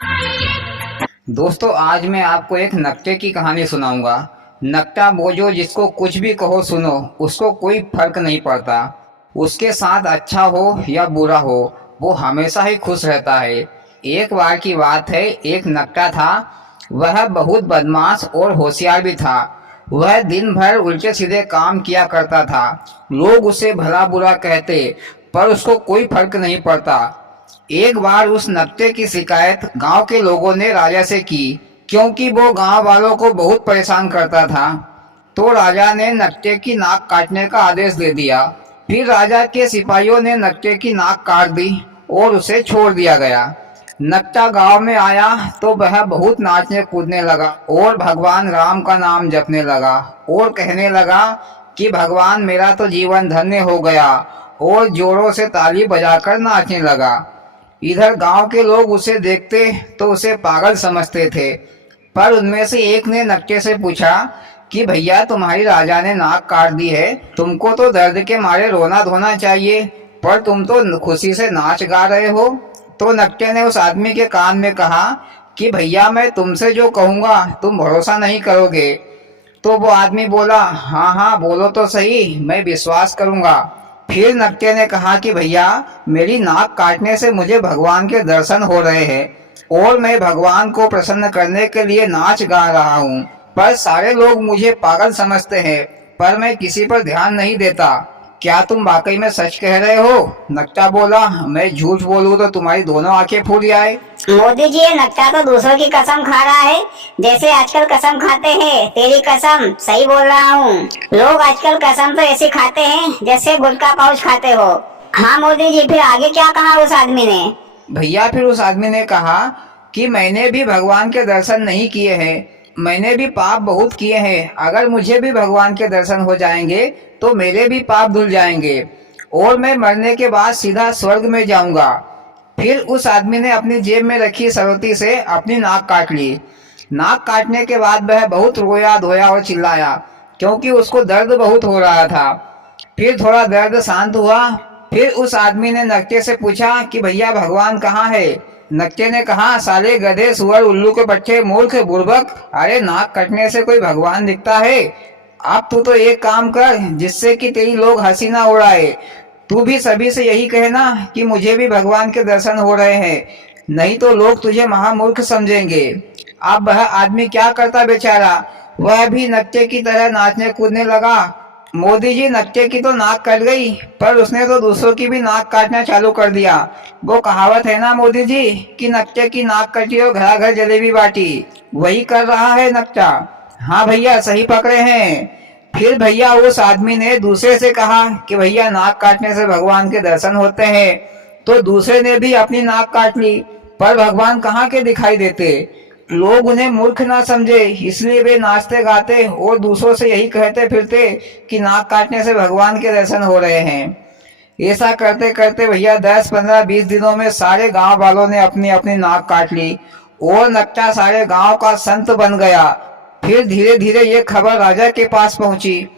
दोस्तों, आज मैं आपको एक नकटे की कहानी सुनाऊंगा। नकटा वो जो जिसको कुछ भी कहो सुनो, उसको कोई फर्क नहीं पड़ता। उसके साथ अच्छा हो या बुरा हो, वो हमेशा ही खुश रहता है। एक बार की बात है, एक नकटा था। वह बहुत बदमाश और होशियार भी था। वह दिन भर उल्टे सीधे काम किया करता था। लोग उसे भला बुरा कहते, पर उसको कोई फर्क नहीं पड़ता। एक बार उस नकटे की शिकायत गांव के लोगों ने राजा से की, क्योंकि वो गांव वालों को बहुत परेशान करता था। तो राजा ने नकटे की नाक काटने का आदेश दे दिया। फिर राजा के सिपाहियों ने नकटे की नाक काट दी और उसे छोड़ दिया गया। नकटा गांव में आया तो वह बहुत नाचने कूदने लगा और भगवान राम का नाम जपने लगा और कहने लगा कि भगवान, मेरा तो जीवन धन्य हो गया, और जोरों से ताली बजाकर नाचने लगा। इधर गांव के लोग उसे देखते तो उसे पागल समझते थे। पर उनमें से एक ने नकटे से पूछा कि भैया, तुम्हारी राजा ने नाक काट दी है, तुमको तो दर्द के मारे रोना धोना चाहिए, पर तुम तो खुशी से नाच गा रहे हो। तो नकटे ने उस आदमी के कान में कहा कि भैया, मैं तुमसे जो कहूँगा तुम भरोसा नहीं करोगे। तो वो आदमी बोला, हाँ हाँ, बोलो तो सही, मैं विश्वास करूँगा। फिर नकटे ने कहा कि भैया, मेरी नाक काटने से मुझे भगवान के दर्शन हो रहे हैं और मैं भगवान को प्रसन्न करने के लिए नाच गा रहा हूँ, पर सारे लोग मुझे पागल समझते हैं, पर मैं किसी पर ध्यान नहीं देता। क्या तुम वाकई में सच कह रहे हो? नकटा बोला, मैं झूठ बोलूँ तो तुम्हारी दोनों आंखें फूट जाए। मोदी जी, ये नकटा तो दूसरों की कसम खा रहा है, जैसे आजकल कसम खाते हैं। तेरी कसम, सही बोल रहा हूँ। लोग आजकल कसम तो ऐसे खाते हैं जैसे गुटखा पाउच खाते हो। हाँ मोदी जी, फिर आगे क्या कहा उस आदमी ने? भैया, फिर उस आदमी ने कहा कि मैंने भी भगवान के दर्शन नहीं किए हैं, मैंने भी पाप बहुत किए हैं। अगर मुझे भी भगवान के दर्शन हो जाएंगे तो मेरे भी पाप धुल जाएंगे और मैं मरने के बाद सीधा स्वर्ग में जाऊंगा। फिर उस आदमी ने अपनी जेब में रखी सरवती से अपनी नाक काट ली। नाक काटने के बाद वह बहुत रोया धोया और चिल्लाया, क्योंकि उसको दर्द बहुत हो रहा था। फिर थोड़ा दर्द शांत हुआ। फिर उस आदमी ने नकटे से पूछा कि भैया, भगवान कहाँ है? नकटे ने कहा, साले गधे, सुअर, उल्लू के बच्चे, मूर्ख, बुड़बक, अरे नाक कटने से कोई भगवान दिखता है? अब तू तो एक काम कर जिससे कि तेरी लोग हंसी ना उड़ाए। तू भी सभी से यही कहना कि मुझे भी भगवान के दर्शन हो रहे हैं, नहीं तो लोग तुझे महामूर्ख समझेंगे। अब वह आदमी क्या करता बेचारा, वह भी नकटे की तरह नाचने कूदने लगा। मोदी जी, नकटे की तो नाक कट गई, पर उसने तो दूसरों की भी नाक काटना चालू कर दिया। वो कहावत है ना मोदी जी, कि नकटे की नाक कटी और घरा घर जलेबी बाटी, वही कर रहा है नकटा। हाँ भैया, सही पकड़े हैं। फिर भैया उस आदमी ने दूसरे से कहा कि भैया, नाक काटने से भगवान के दर्शन होते हैं। तो दूसरे ने भी अपनी नाक काट ली, पर भगवान कहाँ के दिखाई देते। लोग उन्हें मूर्ख ना समझे, इसलिए वे नाचते गाते और दूसरों से यही कहते फिरते कि नाक काटने से भगवान के दर्शन हो रहे हैं। ऐसा करते करते भैया 10, 15, 20 दिनों में सारे गांव वालों ने अपनी अपनी नाक काट ली और नकटा सारे गांव का संत बन गया। फिर धीरे धीरे ये खबर राजा के पास पहुंची,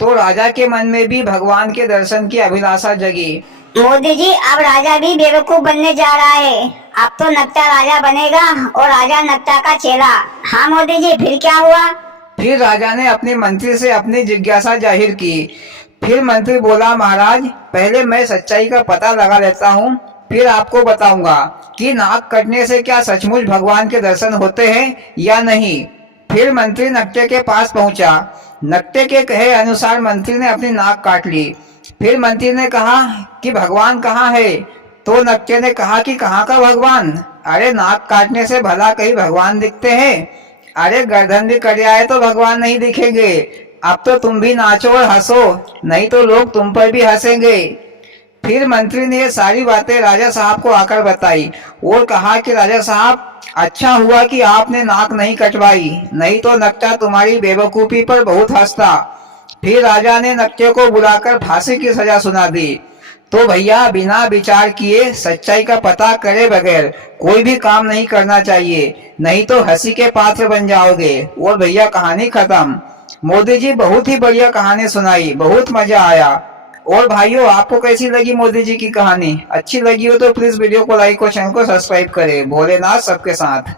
तो राजा के मन में भी भगवान के दर्शन की अभिलाषा जगी। मोदी जी, अब राजा भी बेवकूफ बनने जा रहा है। अब तो नकटा राजा बनेगा और राजा नकटा का चेला। हाँ मोदी जी, फिर क्या हुआ? फिर राजा ने अपने मंत्री से अपनी जिज्ञासा जाहिर की। फिर मंत्री बोला, महाराज, पहले मैं सच्चाई का पता लगा लेता हूँ, फिर आपको बताऊंगा कि नाक कटने से क्या सचमुच भगवान के दर्शन होते हैं या नहीं। फिर मंत्री नकटे के पास पहुंचा। नकटे के कहे अनुसार मंत्री ने अपनी नाक काट ली। फिर मंत्री ने कहा कि भगवान कहाँ है? तो नकटे ने कहा कि कहाँ का भगवान? अरे नाक काटने से भला कहीं भगवान दिखते हैं? अरे गर्दन भी कट जाए तो भगवान नहीं दिखेंगे। अब तो तुम भी नाचो और हंसो, नहीं तो लोग तुम पर भी हंसेंगे। फिर मंत्री ने ये सारी बातें राजा साहब को आकर बताई और कहा कि राजा साहब, अच्छा हुआ कि आपने नाक नहीं कटवाई, नहीं तो नकटा तुम्हारी बेवकूफी पर बहुत हंसता। फिर राजा ने नकटे को बुलाकर फांसी की सजा सुना दी। तो भैया, बिना विचार किए सच्चाई का पता करे बगैर कोई भी काम नहीं करना चाहिए, नहीं तो हंसी के पात्र बन जाओगे। और भैया, कहानी खत्म। मोदी जी बहुत ही बढ़िया कहानी सुनाई, बहुत मजा आया। और भाइयों, आपको कैसी लगी मोदी जी की कहानी? अच्छी लगी हो तो प्लीज वीडियो को लाइक और चैनल को सब्सक्राइब करें। भोलेनाथ सबके साथ।